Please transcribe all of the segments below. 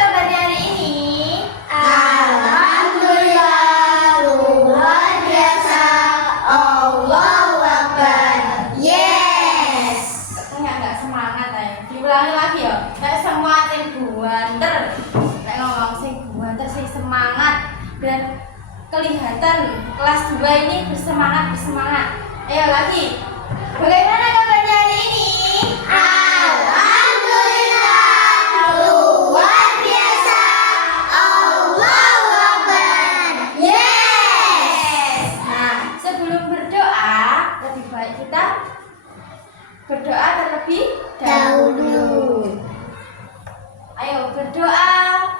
kabarnya hari ini? Alhamdulillah, luar biasa. Allahu Akbar. Yes. Nggak semangat ya. Diulangi lagi ya. Kayak semua sing buanter. Kayak ngomong sing buanter, sing semangat dan kelihatan kelas 2 ini bersemangat. Ayo lagi. Bagaimana kabarnya hari ini? Alhamdulillah, luar biasa. Allahu Akbar. Yes. Nah, sebelum berdoa, lebih baik kita berdoa terlebih dahulu. Ayo berdoa,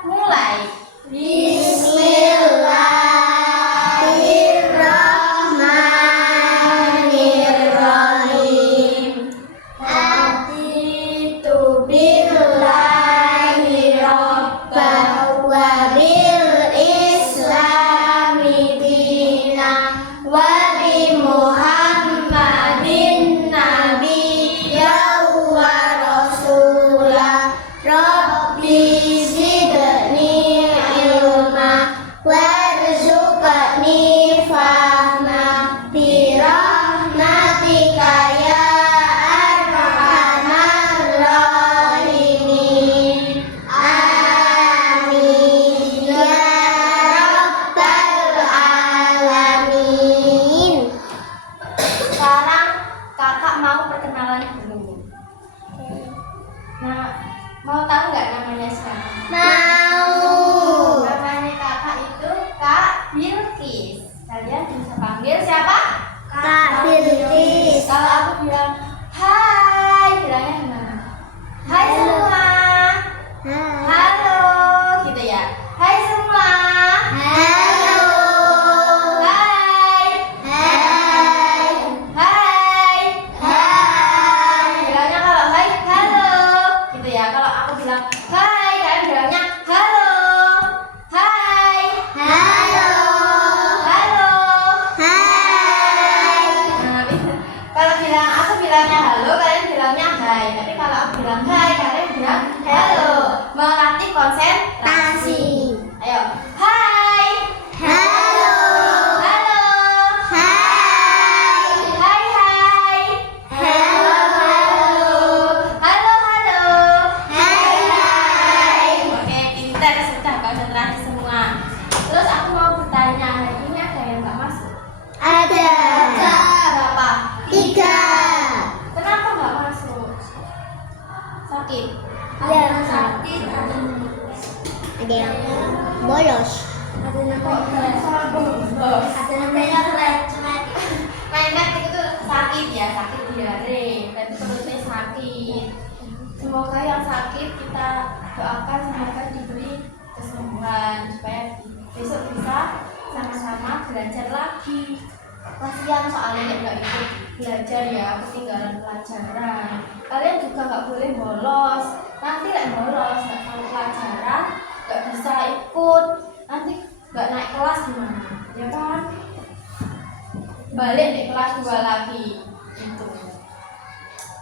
mulai. Bismillahirrahmanirrahim. Raditu billahi rabban wa bil islami dinan wa bi Muhammadin nabiyyan wa rasulah. Rabbi zidni ilma warzuqni fahma bi rahmatika ya arhamar rahimin. Amin ya rabbal alamin. Sekarang kakak mau perkenalan dulu. Nah, mau tahu nggak namanya siapa? Mau. Namanya kakak itu Kak Bilkis. Kalian bisa panggil siapa? Kak Bilkis. Kalau aku bilang hai, bilangnya gimana? Hai semua. Halo, gitu ya. Hai semua. Halo. Hai. Hai. Hai. Hai. Bilangnya kalau hai, halo. Gitu ya. Kalau aku bilang hai, kalian bilangnya halo. Hai. Halo. Halo. Hai. Nah, kalau aku bilangnya halo, kalian bilangnya hai. Tapi kalau aku bilang hai, kalian bilang halo. Melatih konsentrasi. Ayo, hai. Halo. Halo. Hai. Hai hai. Halo. Halo halo. Hai. Hai. Oke, pintar, sudah konsentrasi semua. Terus aku mau bertanya, hari ini ada yang nggak masuk? Ada. Berapa? 3. Kenapa nggak masuk? Sakit? Ya. Sakit. Ada yang bolos. Ada namanya Memet itu sakit ya, sakit diare dan perutnya sakit. Semoga yang sakit kita doakan semoga diberi kesembuhan supaya besok bisa sama-sama belajar lagi. Kasihan soalnya nggak ikut belajar ya, ketinggalan pelajaran. Kalian juga nggak boleh bolos. Nanti bolos nggak tahu pelajaran, nggak bisa ikut. Nanti nggak naik kelas gimana? Ya kan? Balik di kelas 2 lagi gitu.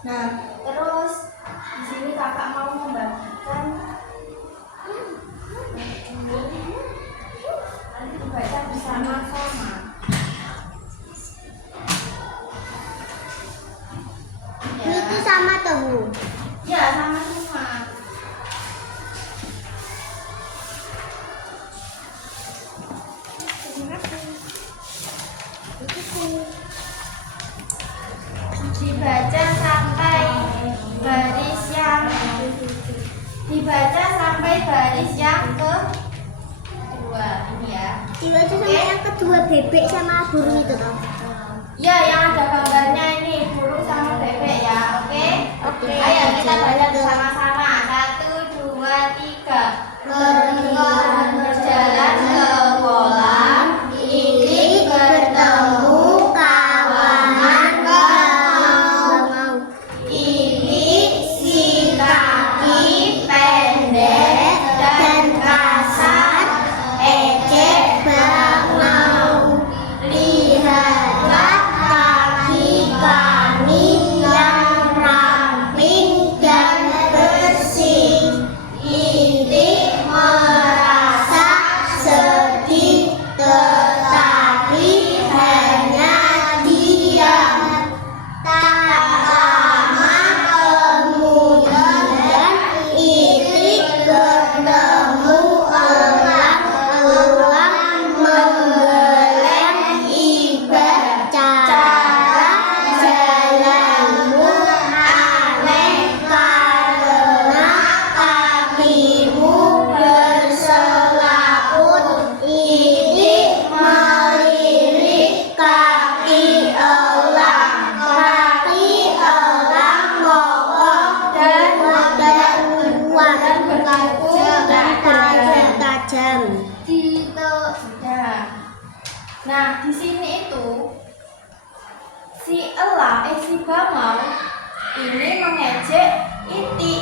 Nah, terus di sini kakak mau membagikan nanti dibaca bersama-sama. Itu sama tahu. Ya, sama semua. Dibaca sampai baris yang kedua ini ya. Dibaca sama yang kedua, bebek sama burung itu toh. Ya, yang ada gambarnya ini burung sama bebek ya. Oke? Oke. Ayo kita baca bersama-sama. 1, 2, 3. Ketika Berjalan ke kolam, Ilik bertemu kawanan mau. Ilik si kaki pendek dan kasar, ejek bangau. Lihatlah kaki kami yang ramping dan bersih. Ilik Nah, di sini itu si Bangau ini mengejek Itik.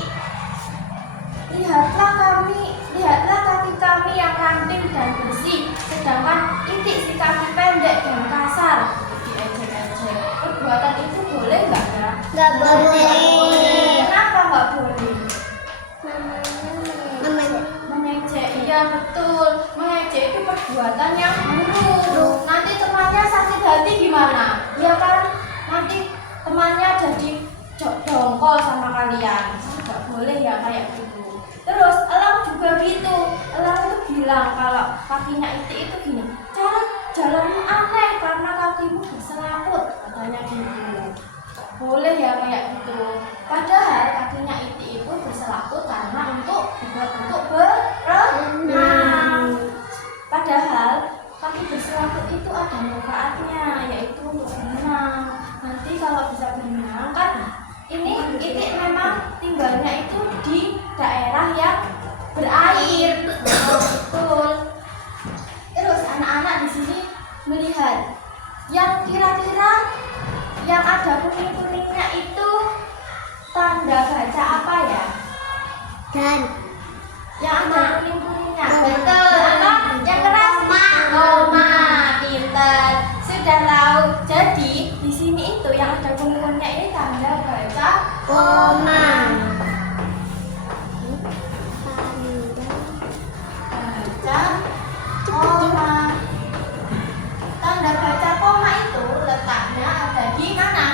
Lihatlah kaki kami yang ramping dan bersih, sedangkan Itik si kaki pendek dan kasar. Diejek-ejek. Perbuatan itu boleh nggak ya? Nggak boleh. Kenapa nggak boleh? Namanya Mengejek, iya betul. Mengejek itu perbuatan yang buruk. Nanti temannya sakit hati gimana? Ya kan? Nanti temannya jadi dongkol sama kalian. Nggak boleh ya kayak gitu. Terus Elang juga gitu. Elang itu bilang kalau kakinya Itik itu gini, cara jalanmu aneh karena kakimu berselaput, katanya gitu. Boleh ya kayak gitu. Padahal kakinya Itik itu berselaput karena dibuat untuk berenang. Padahal kaki berselaput itu ada manfaatnya, yaitu untuk berenang. Nanti kalau bisa berenang kan, ini Itik memang tinggalnya itu di daerah yang berair. Betul. Terus anak-anak di sini melihat yang kira-kira yang ada kuning-kuningnya itu tanda baca apa ya? dan Yang ada kuning-kuningnya. Betul. Apa? Yang keras? Koma. Pintar. Sudah tahu. Jadi di sini itu yang ada kuning-kuningnya ini tanda baca koma. Baca koma. Tanda baca koma itu letaknya ada di mana?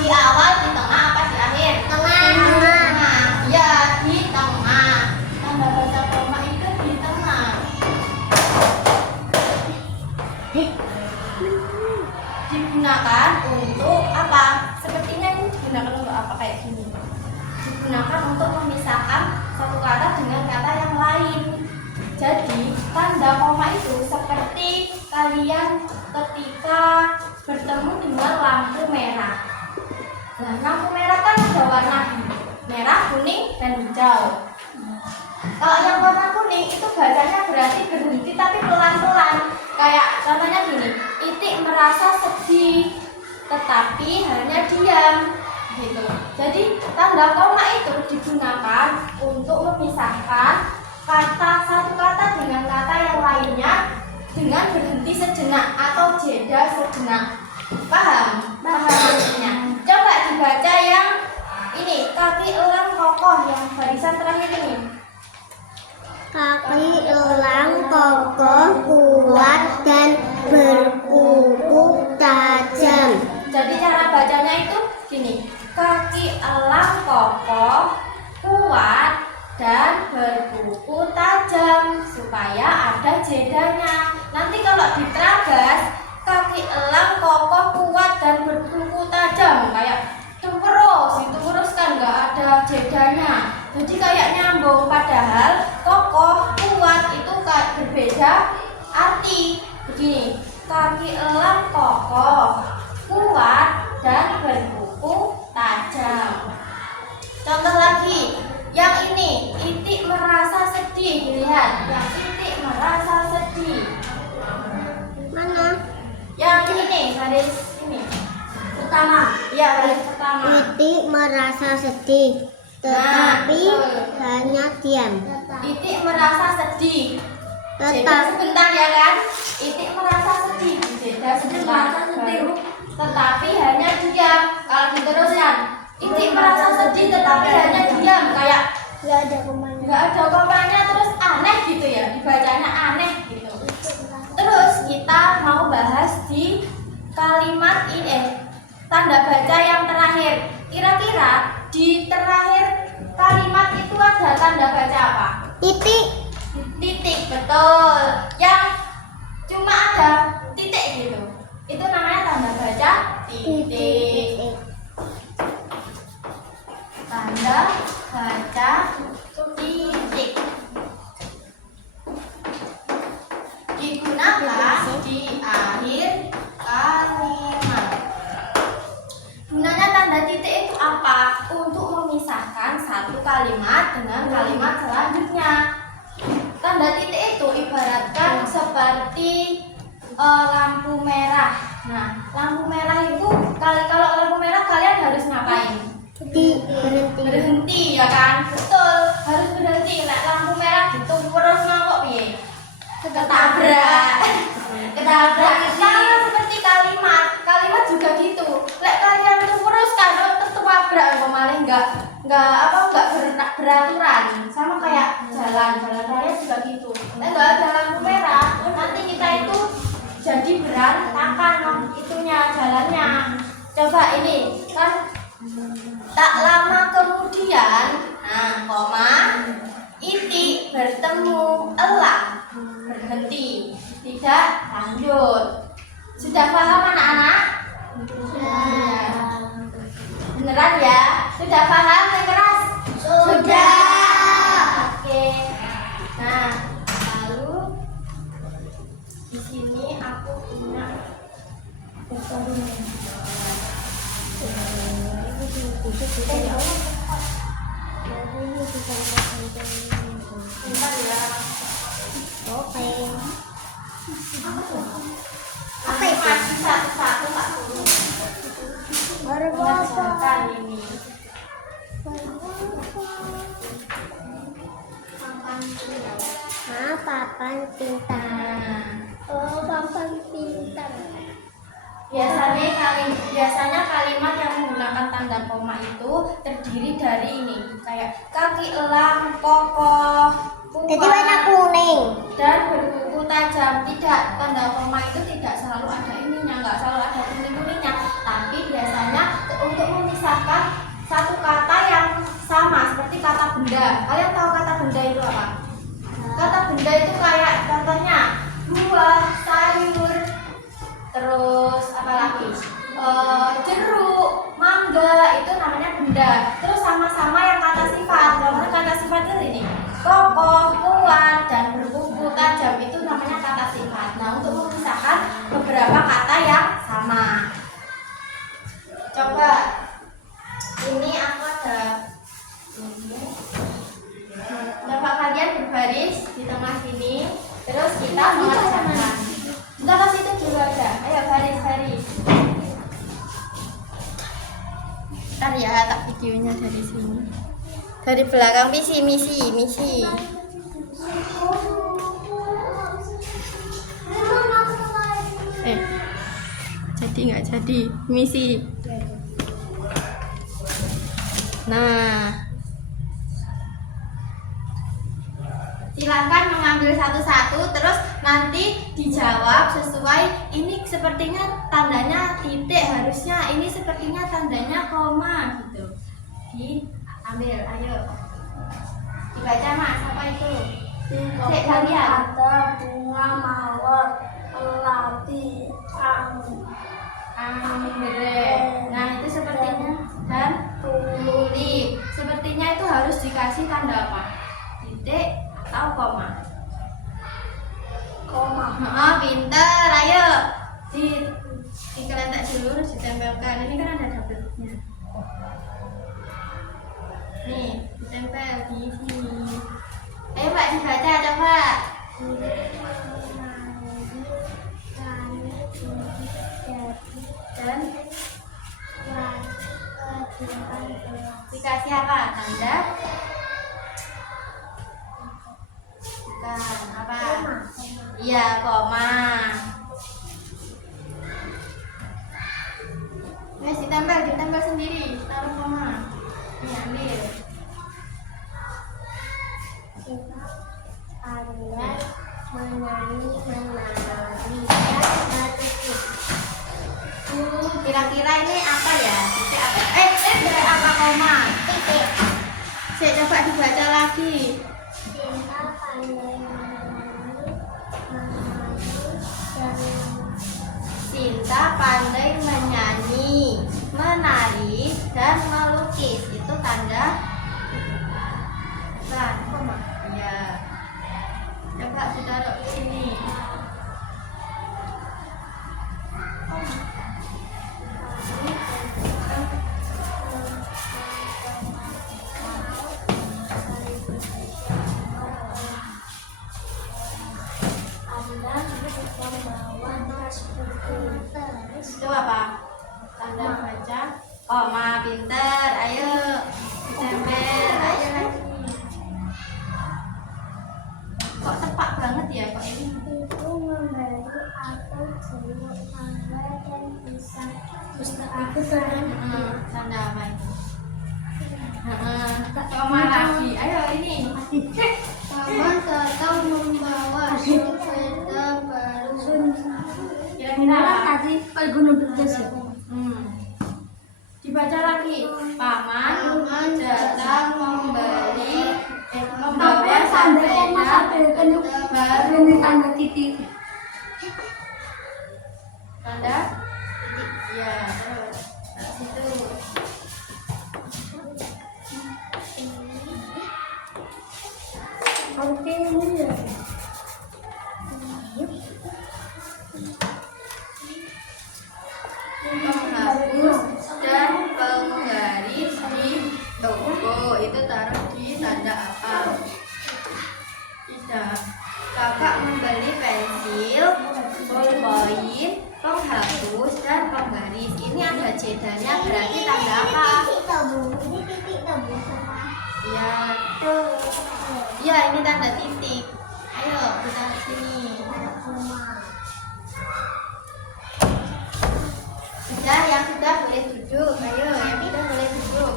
Di awal, di tengah, apa di akhir? Tengah. Ya, di tengah. Tanda baca koma itu di tengah. Digunakan untuk apa? Sepertinya ini digunakan untuk apa kayak gini? Digunakan untuk memisahkan satu kata dengan kata yang lain. Jadi tanda koma itu seperti kalian ketika bertemu dengan lampu merah. Nah, lampu merah kan ada warna merah, kuning, dan hijau. Kalau yang warna kuning itu bacanya berarti berhenti tapi pelan-pelan. Kayak contohnya gini, Itik merasa sedih tetapi hanya diam gitu. Jadi tanda koma itu digunakan untuk memisahkan satu kata dengan kata yang lainnya dengan berhenti sejenak atau jeda sejenak. Paham? Paham maksudnya? Coba dibaca yang ini, kaki elang kokoh yang barisan terakhir ini. Kaki elang kokoh, kuat dan berkuku tajam. Jadi cara bacanya itu gini, kaki elang kokoh, kuat dan berkuku tajam, supaya ada jedanya. Nanti kalau diterabas, kaki elang kokoh, kuat dan berkuku tajam, kayak terus kan nggak ada jedanya. Jadi kayak nyambung, padahal kokoh, kuat itu kayak berbeda arti. Begini, kaki elang kokoh, kuat dan berkuku tajam. Contoh lagi, yang ini, Itik merasa sedih. Lihat, yang Itik merasa sedih. Mana? Yang ini, garis ini pertama. Ya, garis pertama. Itik merasa sedih, tetapi betul. hanya diam. Itik merasa sedih. Jeda Tetap sebentar ya kan? Itik merasa sedih. Jeda sebentar. Baru, tetapi hanya diam. Kalau diteruskan, Itik merasa sedih tetapi hanya diam. Kayak nggak ada komanya. nggak ada komanya, terus aneh gitu ya, dibacanya aneh gitu. Terus kita mau bahas di kalimat ini, tanda baca yang terakhir. Kira-kira di terakhir kalimat itu ada tanda baca apa? Titik. Titik, betul. Yang cuma ada titik gitu, itu namanya tanda baca titik. Tanda baca titik digunakan di akhir kalimat. Gunanya tanda titik itu apa? Untuk memisahkan satu kalimat dengan kalimat selanjutnya. tanda titik itu ibaratkan seperti lampu merah. Nah, lampu merah itu kalau lampu merah kalian harus ngapain? Berhenti ya kan? Betul, harus berhenti. Nah, lampu merah gitu terus kok piye? Ketabrak. Sama seperti kalimat juga gitu. Lek kalian tuh terus kan tertabrak malah enggak beraturan. Sama kayak jalan raya juga gitu. Nah, enggak ada lampu merah, nanti kita itu jadi berantakan itunya jalannya. Coba ini kan tak lama kemudian, nah koma, itik bertemu elang, berhenti, tidak lanjut. Sudah paham anak-anak? Beneran ya? Sudah paham yang keras? Sudah. Oke. Nah, lalu di sini aku punya bentar ya. Oke. Apa itu? Satu-satu tak turun. Mengerjakan ini. Papan pintar. Oh, papan pintar. Biasanya kalimat yang menggunakan tanda koma itu terdiri dari ini, kayak kaki elang, kokoh, Jadi warna kuning. dan berkuku tajam. Tidak, tanda koma itu tidak selalu ada ininya, nggak selalu ada kuning-kuningnya. Tapi biasanya untuk memisahkan satu kata yang sama, seperti kata benda. Kalian tahu kata benda itu apa? Kata benda itu kayak contohnya buah, sayur, terus apa lagi? Jeruk, mangga, itu namanya benda. Terus sama-sama yang kata sifat. Namanya kata sifat itu ini. Kokoh, kuat, dan berkuku tajam itu namanya kata sifat. Nah, untuk memisahkan beberapa kata yang sama. Coba ini aku ada. Coba kalian berbaris di tengah sini. Terus kita mengerjakan. Enggak, pas itu juga ada. Ayo baris. Ntar ya, tak videonya dari sini. Dari belakang misi. Jadi nggak jadi misi. Nah, silakan mengambil satu-satu, terus nanti dijawab sesuai. Ini sepertinya tandanya titik, harusnya ini sepertinya tandanya koma gitu. Diambil, ayo dibaca Mas, apa itu? Cek kalian. Ada bunga mawar, melati, anggrek. Nah, itu sepertinya dan tulip. Sepertinya itu harus dikasih tanda apa? Titik atau koma? Pinter, ayo dikeletek dulu, ditempelkan. Ini kan ada double-nya. Nih, ditempel di sini. Ayo Pak, dibaca coba. Dan dikasih apa? Tanda? Bukan, apa? Iya, koma. Wes ditempel sendiri, taruh koma. Ini ambil. Kira-kira ini apa ya? Titik apa? Titik apa koma? Titik. Saya coba dibaca lagi. Sinta pandai menyanyi, menari, dan melukis. Itu tanda koma. Ya. Coba ditaruh di sini. ya kok ini? Ibu memberi aku jeruk, mangga, dan pisang. Aku dengan Tanda apa itu? Sama lagi. Ayo ini. Mama datang membawa sepeda baru. Kira-kira apa? Tadi gunung betes ya. Dibaca lagi. Paman datang membawa sepeda baru. Tanda titik. Tanda titik. Ya, terus. Nah, situ. Oke, ini ya. Penghapus dan penggaris di toko itu taruh di tanda apa? Tidak. Kakak membeli pensil, ballpoint, penghapus dan penggaris. Ini ada jedanya berarti tanda apa? Ini titik tabu sama. Ya, ya ini tanda titik. Ayo kita ke sini. Sudah, yang sudah boleh duduk. Ayo, yang sudah boleh duduk.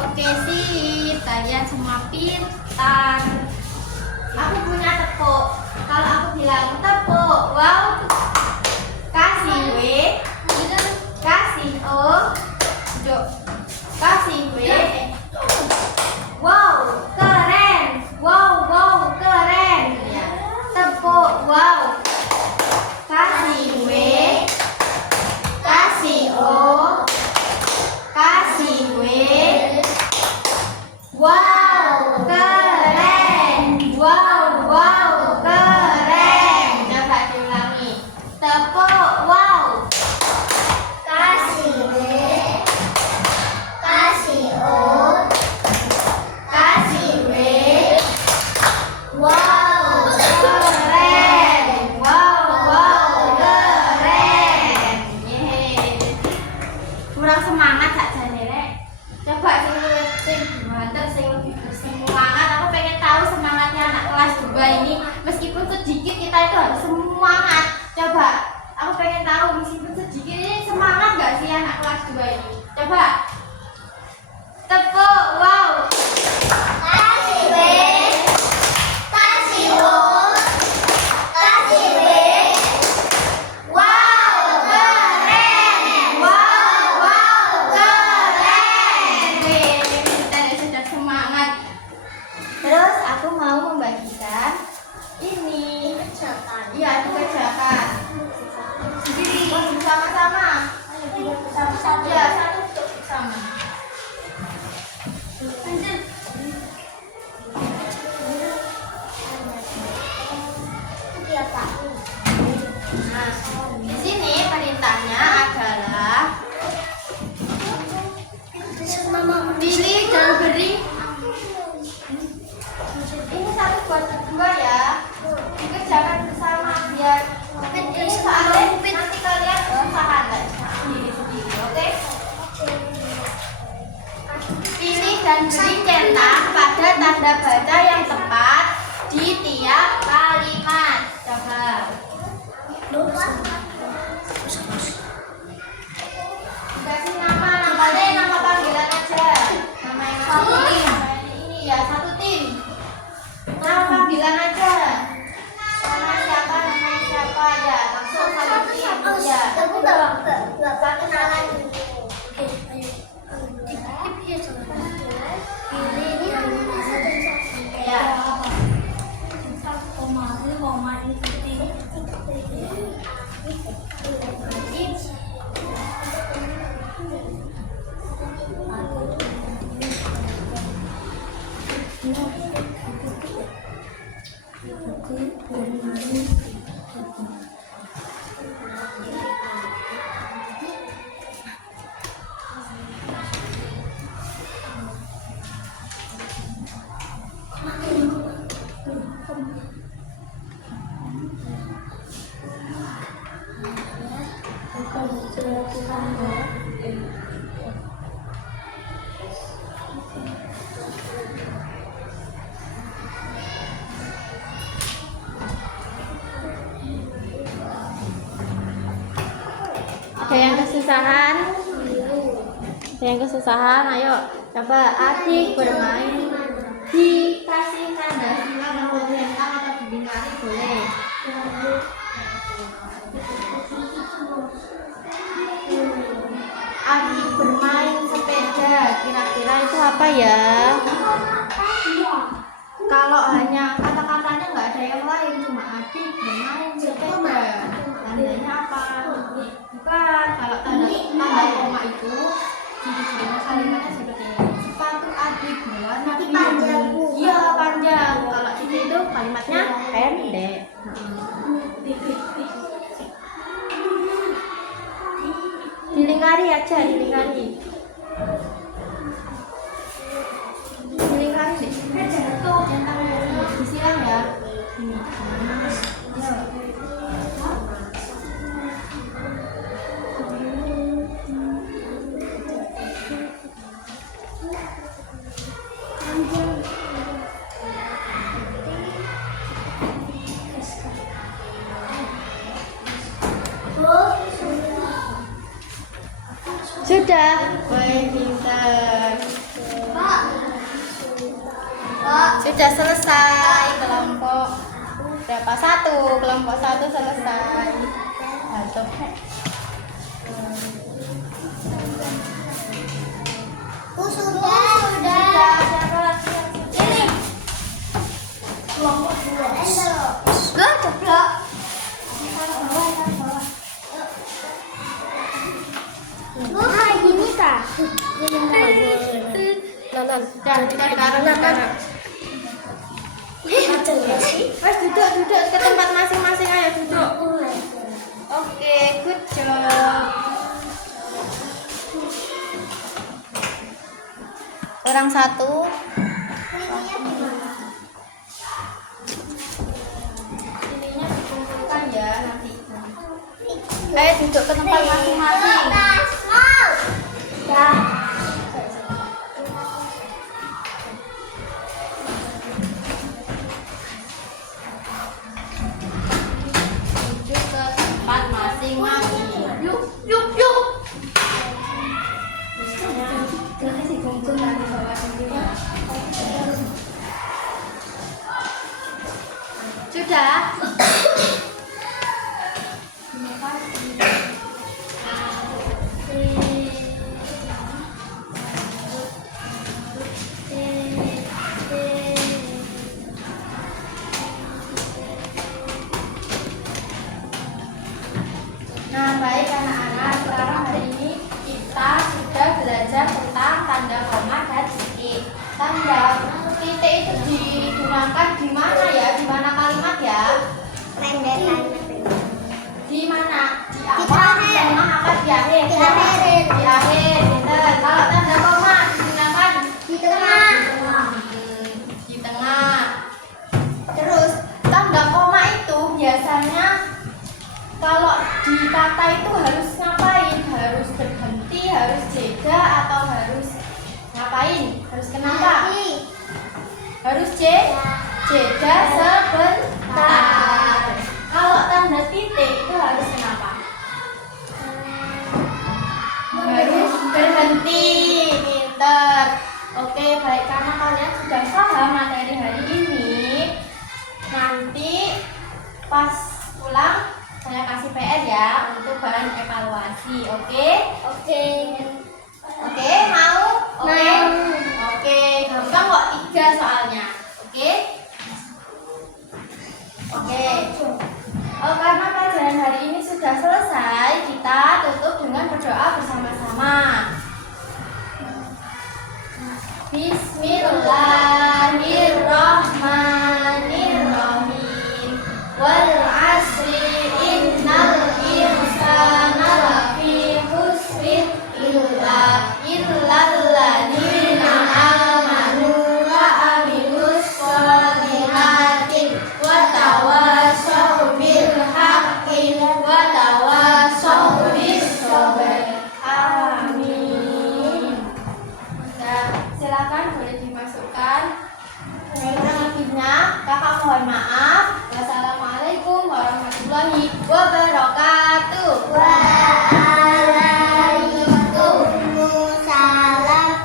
Oke sih, kalian semua pintar. Aku punya tepuk. Kalau aku bilang tepuk, wow, kasih W, kasih O, duduk, kasih W, wow, keren, wow, keren. Ya, tepuk, wow. Kasih W, kasih O, kasih W, wow, keren, wow, keren. Coba diulangi. Tepuk, wow. Kasih W, kasih O, Kasih W, wow, keren, wow, keren. Yeay. Kurang semangat gak jane rek? Coba sing banter sing lebih bersemangat. Aku pengen tahu semangatnya anak kelas 2 ini. Meskipun sedikit kita itu harus semangat. Coba aku pengen tahu meskipun sedikit ini semangat gak sih anak kelas 2 ini? Coba tepuk, wow. kasih W, kasih O, kasih W, wow, keren, Wow, keren. Wih, kita sudah semangat. Terus aku mau membagikan ini. Iya, dikerjakan. Sendiri, bersama-sama. Ya, satu untuk bersama. Nah, di sini perintahnya adalah pilih dan beri. Ini satu buat kedua ya. Dikerjakan bersama biar ini soalnya nanti kalian usahakan sendiri-sendiri, oke? Pilih dan beri cetak pada tanda baca yang tepat di tiap kalimat. Coba. Dikasih nama, namanya nama panggilan aja. Nama yang Satu tim. ini ya, satu tim. Nama panggilan aja. Nama siapa ya, langsung satu tim ya. Kamu nggak kenalan dulu. Ya. kesusahan? Yang kesusahan, ayo coba adik bermain dikasih tanda silang kemudian atau dibingkai boleh. Adik bermain sepeda, kira-kira itu apa ya? Kalau hanya kata-katanya nggak ada yang lain, cuma adik bermain sepeda, tandanya apa? Bukan, kalau tanda koma itu ciri-cirinya kalimatnya seperti ini. Sepatu adik berwarna biru. Iya panjang. Kalau itu kalimatnya pendek. Dilingkari aja, dilingkari. Dilingkari deh. Jatuh, jangan disilang ya. Ini. Sudah, baik pintar. Sudah selesai kelompok berapa? Satu, kelompok satu selesai. Sudah. Siapa lagi yang sudah? Ini. Kelompok 2. Lah, ceplok. Ini kah? Nanan, jangan sekarang. Wes duduk ke tempat masing-masing, ayo duduk. Oke, good job. Orang satu. Ininya dikumpulkan ya nanti. Ayo duduk ke tempat masing-masing. Ya. Duduk ke tempat masing-masing. Yuk. Sudah. Terima kasih. Nah, baik anak-anak, sekarang hari ini kita sudah belajar tentang tanda koma dan titik. Tanda titik itu digunakan di mana ya? Di mana kalimat ya? Di mana? Di awal, di tengah, apa di akhir? Di akhir. Di akhir. Betul. Kalau tanda koma digunakan Di tengah. Di tengah. Terus tanda koma itu biasanya kalau di kata itu harus ngapain? Harus berhenti, harus jeda, atau harus ngapain? Harus kenapa? Harus jeda sebentar. Kalau tanda titik itu harus kenapa? Harus berhenti. Pinter. Oke, baik, karena kalian sudah paham materi hari ini, nanti pas pulang saya kasih PR ya untuk bahan evaluasi. Oke? Oke, mau? Oke, gampang kok, 3 soalnya. Oke? Oh, karena pelajaran hari ini sudah selesai, kita tutup dengan berdoa bersama-sama. Bismillahirrahmanirrahim. Wal asri innal insana lafi khusrin illal ladzina amanu wa amilus sholihati wa tawassaw bil haqqi wa tawassaw bis sabr. Amin. Nah, silakan boleh dimasukkan. Kurang lebihnya kakak mohon maaf.